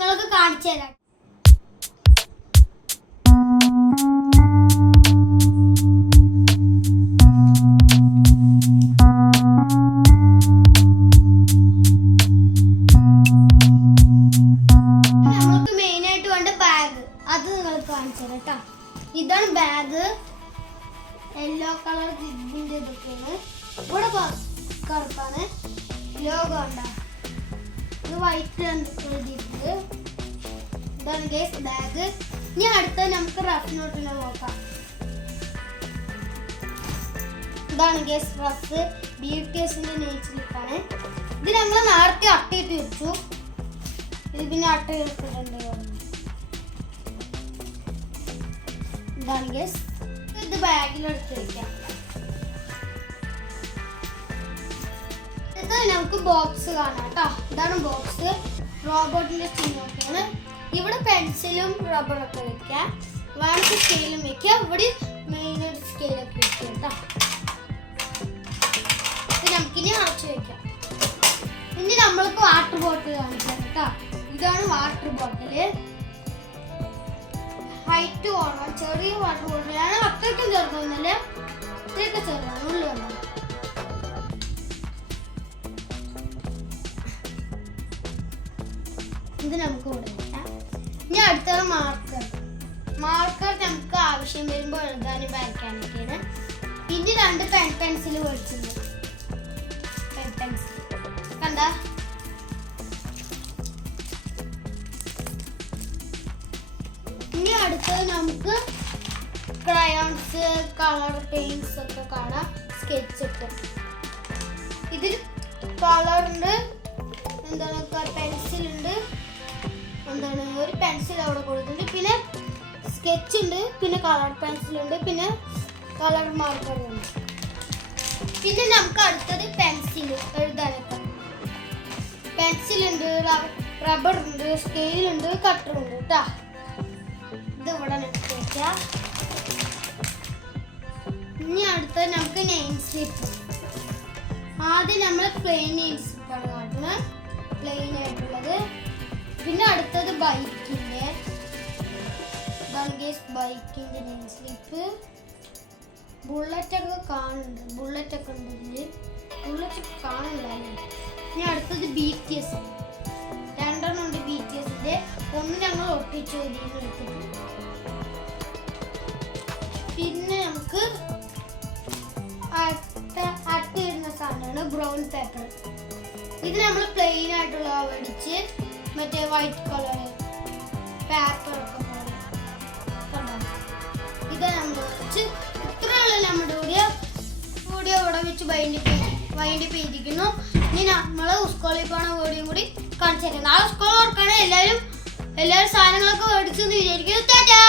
നിങ്ങൾക്ക് കാണിച്ചു തരാം. നമുക്ക് മെയിൻ ആയിട്ട് വേണ്ട ബാഗ്, അത് നിങ്ങൾക്ക് കാണിച്ചു തരാം കേട്ടോ. ഇതാണ് ബാഗ്. യെല്ലോ കളർ ജിബിന്റെ ഇതൊക്കെയാണ്. ഇവിടെ കറുപ്പാണ്. ലോഗോ ഉണ്ടോ? ഇത് വൈറ്റ് എഴുതിയിട്ടുണ്ട്. ഇതാണ് ഗൈസ് ബാഗ്. ഇനി അടുത്ത നമുക്ക് റഫ് നോട്ടിനെ നോക്കാം. ഇതാണ് ഗൈസ് റഫ്. BTSന്റെ നെയിംസ്ലിപ്പാണ്. ഇത് നമ്മൾ നേരത്തെ അട്ടയിട്ട് വെച്ചു. ഇത് പിന്നെ അട്ട എടുത്തിട്ടുണ്ട്. ഇതാണ് ഗൈസ്. ഇത് ബാഗിലെടുത്ത് വെക്കാം. ഇത് നമുക്ക് ബോക്സ് കാണാം കേട്ടോ. ഇതാണ് ബോക്സ്. റോബോട്ടിന്റെ ചിഹ്നമൊക്കെയാണ്. ഇവിടെ പെൻസിലും റബ്ബറൊക്കെ വെക്കാം. വേണമെങ്കിൽ സ്കെയിലും വെക്കാം. ഇവിടെ മെയിനായിട്ട് സ്കെയിലൊക്കെ വെക്കാം കേട്ടോ. ഇത് നമുക്കിനി അടച്ചു വെക്കാം. ഇനി നമ്മൾക്ക് വാട്ടർ ബോട്ടിൽ കാണിക്കാം കേട്ടോ. ഇതാണ് വാട്ടർ ബോട്ടില്. ഹൈറ്റ് കുറവാണ്. ചെറിയ വാട്ടർ ബോട്ടിലാണ്. അത്രയ്ക്കും ചെറുതൊന്നുമില്ല. ഇത്രയൊക്കെ ചെറുതാണ്. ഉള്ളു വന്നത്. ഇത് നമുക്ക് ഇവിടെ വെക്കാം. ഇനി അടുത്തത് മാർക്കർ. മാർക്കർ നമുക്ക് ആവശ്യം വരുമ്പോൾ എഴുതാനും വരയ്ക്കാനൊക്കെയാണ്. പിന്നെ 2 പെൻസിൽ മേടിച്ചിട്ടുണ്ട്. പെൻസിൽ കണ്ട. ഇനി അടുത്തത് നമുക്ക് ക്രയോൺസ്, കളർ പെയിന്റ്സ് ഒക്കെ കാണാം. സ്കെച്ച് ഒക്കെ. ഇതിൽ കളറുണ്ട്, എന്താണ് പെൻസിലുണ്ട്, എന്താണ് ഒരു പെൻസിൽ അവിടെ കൊടുത്തിട്ടുണ്ട്. പിന്നെ സ്കെച്ച് ഉണ്ട്, പിന്നെ കളർ പെൻസിലുണ്ട്, പിന്നെ കളർ മാർക്കറുണ്ട്. പിന്നെ നമുക്ക് അടുത്തത് പെൻസിൽ എഴുതാനൊക്കെ. പെൻസിലുണ്ട്, റബ്ബർ ഉണ്ട്, സ്കെയിലുണ്ട്, കട്ടറുണ്ട് കേട്ടോ. ഇത് ഇവിടെ വെക്കാം. ഇനി അടുത്തത് നമുക്ക് നെയിം സ്ലിപ്പ്. ആദ്യം നമ്മൾ പ്ലെയിൻ നെയിം സ്ലിപ്പാണ് കാട്ടുന്നത്. പ്ലെയിൻ ആയിട്ടുള്ളത്. പിന്നെ അടുത്തത് ബൈക്കിന്റെ. ബൈക്കിന്റെ നെയിം സ്ലിപ്പ്. ബുള്ളറ്റ് ഒക്കെ കാണുന്നുണ്ട്. ബുള്ളറ്റ് ഒക്കെ ഉണ്ട് ഇതില്. ബുള്ളറ്റ് കാണില്ല. ഇനി അടുത്തത് BTS. 2 ഉണ്ട് BTSന്റെ. ഒന്ന് ഞങ്ങൾ ഒട്ടിച്ചു എടുത്തിട്ടുണ്ട്. പിന്നെ നമുക്ക് അട്ട ഇടുന്ന സാധനമാണ് ബ്രൗൺ പേപ്പർ. ഇത് നമ്മൾ പ്ലെയിൻ ആയിട്ടുള്ള മേടിച്ച് മറ്റേ വൈറ്റ് കളർ പേപ്പർ ഒക്കെ ഇത് നമ്മൾ വെച്ച് ഇത്രയുള്ള നമ്മുടെ വീഡിയോ ഇവിടെ വെച്ച് വൈൻഡ് ചെയ്തിരിക്കുന്നു. ഇനി നമ്മൾ സ്കൂളിൽ പോണ വീഡിയോ കൂടി കാണിച്ചു തരാം. നാളെ സ്കൂളിൽ കൊടുക്കുകയാണെങ്കിൽ എല്ലാവരും സാധനങ്ങളൊക്കെ മേടിച്ചെന്ന് വിചാരിക്കുന്നു. ടാറ്റാ.